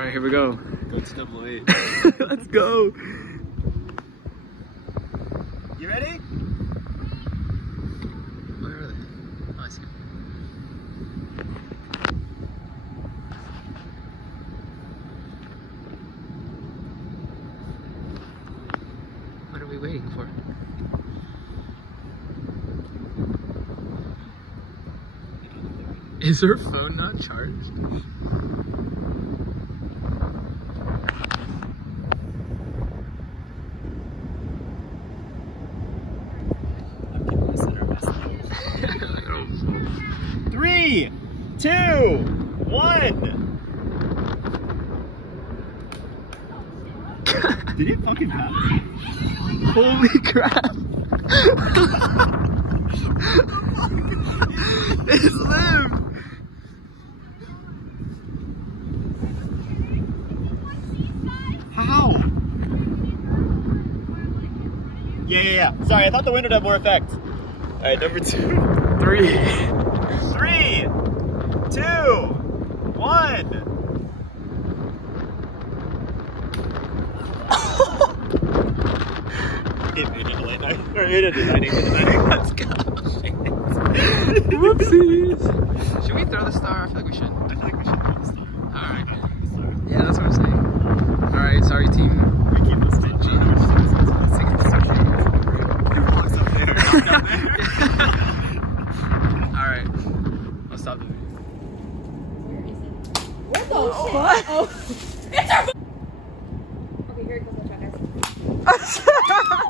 Alright, here we go. Go to 008. Let's go. You ready? Where are they? Oh, I see. What are we waiting for? Is her phone not charged? Three, 2, 1. Did it fucking pass? Holy crap! It's lived! How? Yeah. Sorry, I thought the wind would have more effect. Alright, number 2. 3. 3, 2, 1. It made it a late night. Or it a designing. Let's go. Whoopsies! Should we throw the star? I feel like we should. I feel like we should throw the star. Alright. Yeah, that's what I'm saying. Alright, sorry team. We keep this to G. Alright. I'll stop the video. What the fuck? Oh. It's our... Okay, here it goes. I'll try this.